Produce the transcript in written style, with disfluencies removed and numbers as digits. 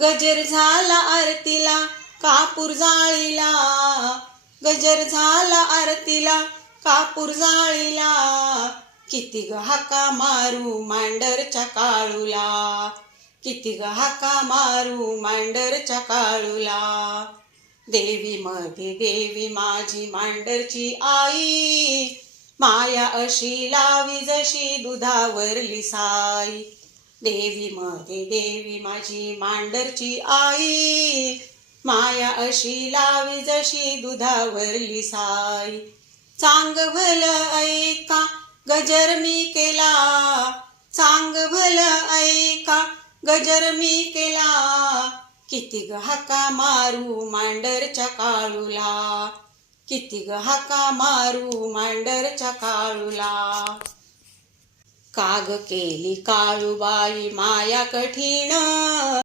गजर झाला आरतीला कापूर जाळीला, गजर झाला आरतीला कापूर जाळीला, किती ग हाका मारू मांडरच्या काळूला, किती ग हाका मारू मांडरच्या काळूला. देवी मध्ये देवी माझी मांडरची आई, माया अशी लावी जशी दुधावरली साई. देवी मध्ये देवी माझी मांडरची आई, माया अशी लावी जशी दुधावरली साई. चांग भल ऐका गजर मी केला, चांग भल ऐका गजर मी केला, किती ग हाका मारू मांडरच्या काळूला, किती ग हाका मारू मांडरच्या काळूला. काग केली काळूबाई माया कठीण,